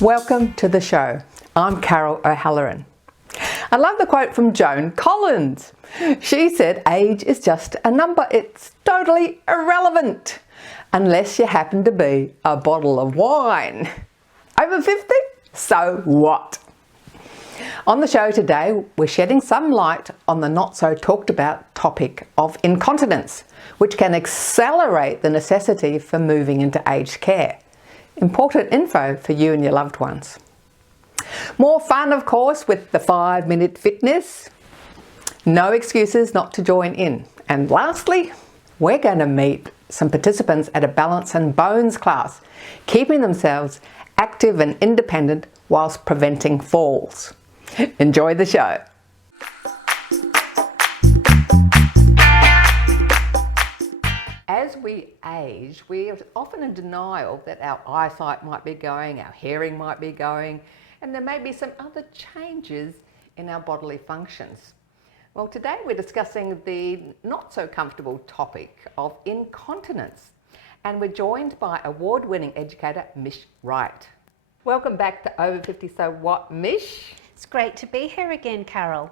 Welcome to the show. I'm Carol O'Halloran. I love the quote from Joan Collins. She said, age is just a number. It's totally irrelevant unless you happen to be a bottle of wine. Over 50? So what? On the show today, we're shedding some light on the not so talked about topic of incontinence, which can accelerate the necessity for moving into aged care. Important info for you and your loved ones. More fun, of course, with the 5-minute fitness. No excuses not to join in. And lastly, we're going to meet some participants at a balance and bones class, keeping themselves active and independent whilst preventing falls. Enjoy the show. As we age, we are often in denial that our eyesight might be going, our hearing might be going, and there may be some other changes in our bodily functions. Well, today we're discussing the not so comfortable topic of incontinence, and we're joined by award-winning educator Mish Wright. Welcome back to Over 50 So What, Mish? It's great to be here again, Carol.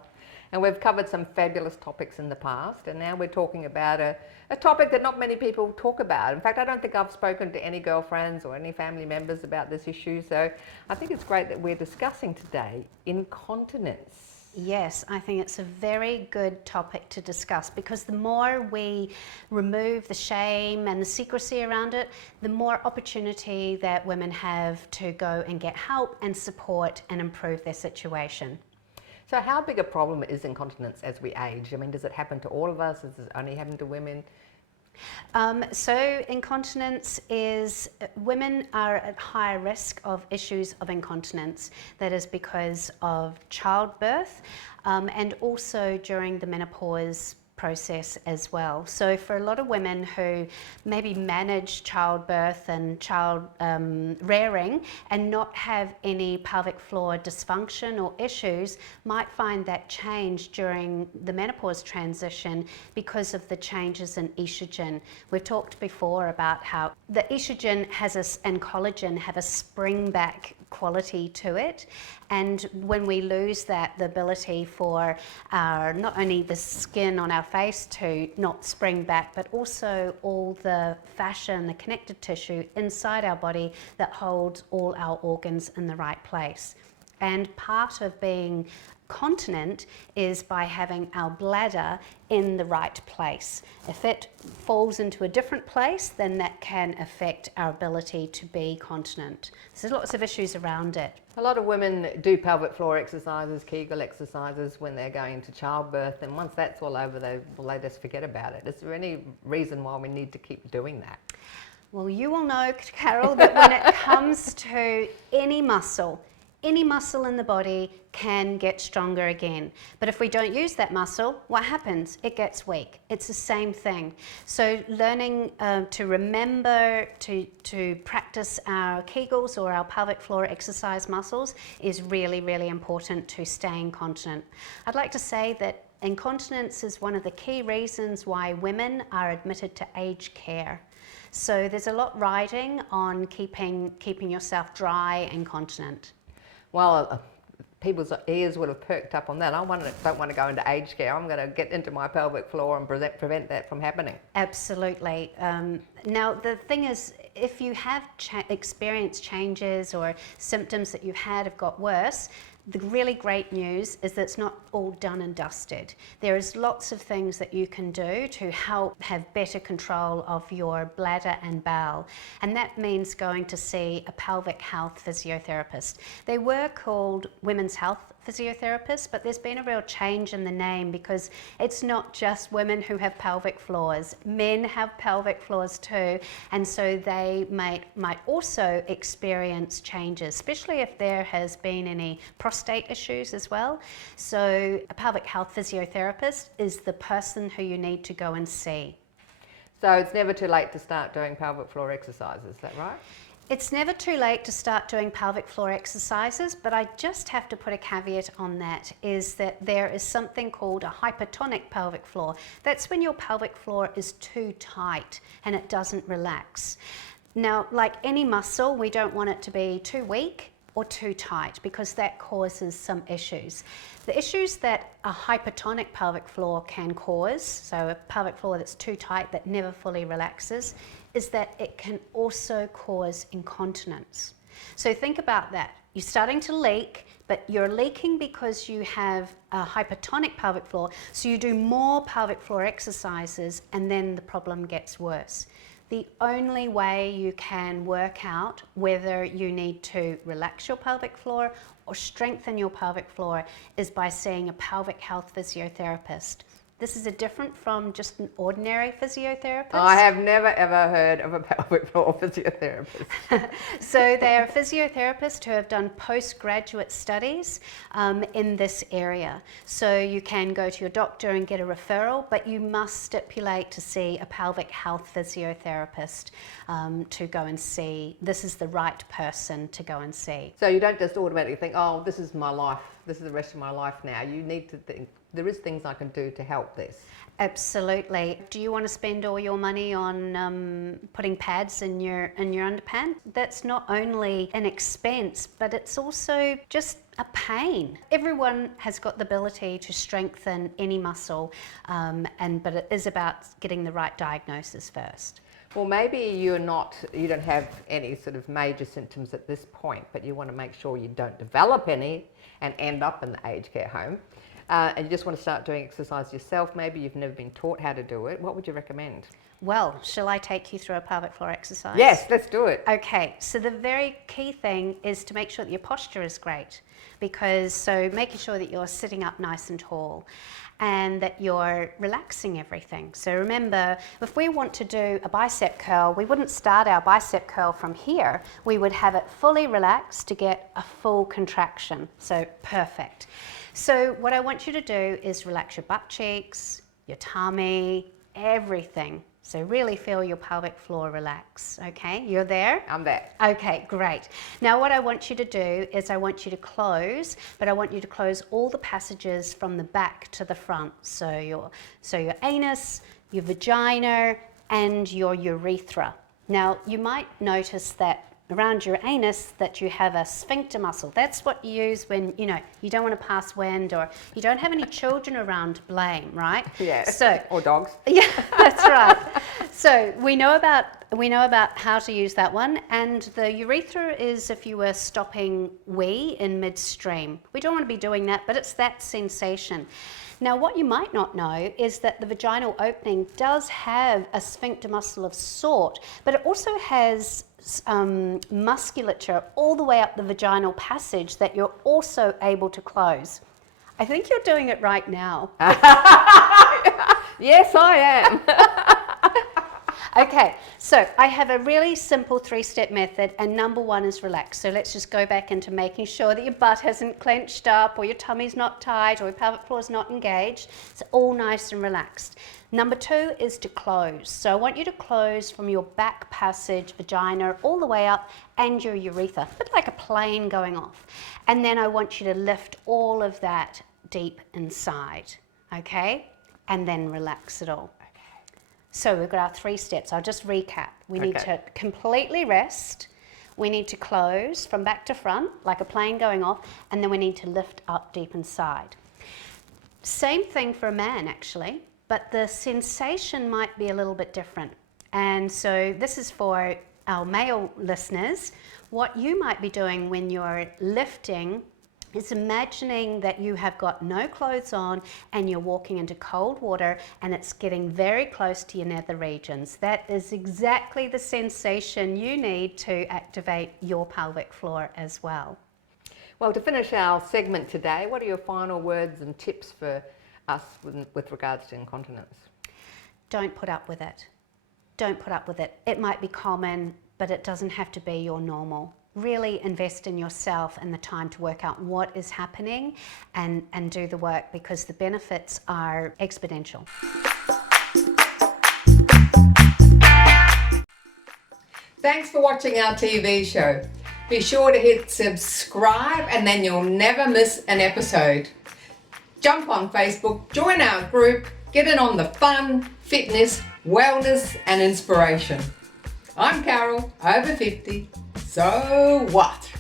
And we've covered some fabulous topics in the past, and now we're talking about a topic that not many people talk about. In fact, I don't think I've spoken to any girlfriends or any family members about this issue, so I think it's great that we're discussing today incontinence. Yes, I think it's a very good topic to discuss because the more we remove the shame and the secrecy around it, the more opportunity that women have to go and get help and support and improve their situation. So how big a problem is incontinence as we age? I mean, does it happen to all of us? Does it only happen to women? So incontinence is, women are at higher risk of issues of incontinence. That is because of childbirth and also during the menopause process as well. So for a lot of women who maybe manage childbirth and child rearing and not have any pelvic floor dysfunction or issues, might find that change during the menopause transition because of the changes in estrogen. We've talked before about how the estrogen and collagen have a spring back quality to it, and when we lose that, the ability for our, not only the skin on our face to not spring back, but also all the fascia and the connective tissue inside our body that holds all our organs in the right place. And part of being continent is by having our bladder in the right place. If it falls into a different place, then that can affect our ability to be continent. There's lots of issues around it. A lot of women do pelvic floor exercises, Kegel exercises when they're going into childbirth, and once that's all over, they just forget about it. Is there any reason why we need to keep doing that? Well, you will know, Carol, that when it comes to any muscle in the body can get stronger again. But if we don't use that muscle, what happens? It gets weak. It's the same thing. So learning to remember to practice our Kegels or our pelvic floor exercise muscles is really, really important to staying continent. I'd like to say that incontinence is one of the key reasons why women are admitted to aged care. So there's a lot riding on keeping yourself dry and continent. Well, people's ears would have perked up on that. I don't want to go into aged care. I'm going to get into my pelvic floor and prevent that from happening. Absolutely. Now, the thing is, if you have experienced changes or symptoms that you've had have got worse, the really great news is that it's not all done and dusted. There is lots of things that you can do to help have better control of your bladder and bowel. And that means going to see a pelvic health physiotherapist. They were called women's health physiotherapists, but there's been a real change in the name because it's not just women who have pelvic floors. Men have pelvic floors too, and so they might also experience changes, especially if there has been any prostate issues as well. So a pelvic health physiotherapist is the person who you need to go and see. So it's never too late to start doing pelvic floor exercises, is that right? It's never too late to start doing pelvic floor exercises, but I just have to put a caveat on that, is that there is something called a hypertonic pelvic floor. That's when your pelvic floor is too tight and it doesn't relax. Now, like any muscle, we don't want it to be too weak or too tight, because that causes some issues. The issues that a hypertonic pelvic floor can cause, so a pelvic floor that's too tight that never fully relaxes, is that it can also cause incontinence. So think about that. You're starting to leak, but you're leaking because you have a hypertonic pelvic floor, so you do more pelvic floor exercises and then the problem gets worse. The only way you can work out whether you need to relax your pelvic floor or strengthen your pelvic floor is by seeing a pelvic health physiotherapist. This is different from just an ordinary physiotherapist. I have never ever heard of a pelvic floor physiotherapist. So they are physiotherapists who have done postgraduate studies in this area. So you can go to your doctor and get a referral, but you must stipulate to see a pelvic health physiotherapist to go and see. This is the right person to go and see. So you don't just automatically think, oh, this is my life, this is the rest of my life now. You need to think, there is things I can do to help this. Absolutely. Do you want to spend all your money on putting pads in your underpants? That's not only an expense, but it's also just a pain. Everyone has got the ability to strengthen any muscle, but it is about getting the right diagnosis first. Well, maybe you don't have any sort of major symptoms at this point, but you want to make sure you don't develop any and end up in the aged care home. And you just want to start doing exercise yourself. Maybe you've never been taught how to do it. What would you recommend? Well, shall I take you through a pelvic floor exercise? Yes, let's do it. Okay, so the very key thing is to make sure that your posture is great, so making sure that you're sitting up nice and tall and that you're relaxing everything. So remember, if we want to do a bicep curl, we wouldn't start our bicep curl from here. We would have it fully relaxed to get a full contraction. So perfect. So what I want you to do is relax your butt cheeks, your tummy, everything. So really feel your pelvic floor relax, okay? You're there? I'm there. Okay, great. Now what I want you to do is I want you to close, but I want you to close all the passages from the back to the front. So your anus, your vagina, and your urethra. Now you might notice that around your anus that you have a sphincter muscle. That's what you use when, you don't want to pass wind or you don't have any children around to blame, right? Yeah, so, or dogs. Yeah, that's right. So we know about how to use that one, and the urethra is if you were stopping wee in midstream. We don't want to be doing that, but it's that sensation. Now, what you might not know is that the vaginal opening does have a sphincter muscle of sort, but it also has musculature all the way up the vaginal passage that you're also able to close. I think you're doing it right now. Yes, I am. Okay, so I have a really simple 3-step method, and number 1 is relax. So let's just go back into making sure that your butt hasn't clenched up or your tummy's not tight or your pelvic floor is not engaged. It's all nice and relaxed. Number 2 is to close. So I want you to close from your back passage, vagina, all the way up, and your urethra, a bit like a plane going off. And then I want you to lift all of that deep inside, okay? And then relax it all. So we've got our 3 steps. I'll just recap. We need to completely rest. We need to close from back to front, like a plane going off, and then we need to lift up deep inside. Same thing for a man, actually, but the sensation might be a little bit different. And so this is for our male listeners. What you might be doing when you're lifting is imagining that you have got no clothes on and you're walking into cold water and it's getting very close to your nether regions. That is exactly the sensation you need to activate your pelvic floor as well. Well, to finish our segment today, what are your final words and tips for us with regards to incontinence? Don't put up with it. Don't put up with it. It might be common, but it doesn't have to be your normal. Really invest in yourself and the time to work out what is happening and do the work, because the benefits are exponential. Thanks for watching our TV show. Be sure to hit subscribe and then you'll never miss an episode. Jump on Facebook, join our group, get in on the fun, fitness, wellness and inspiration. I'm Carol, over 50. So what?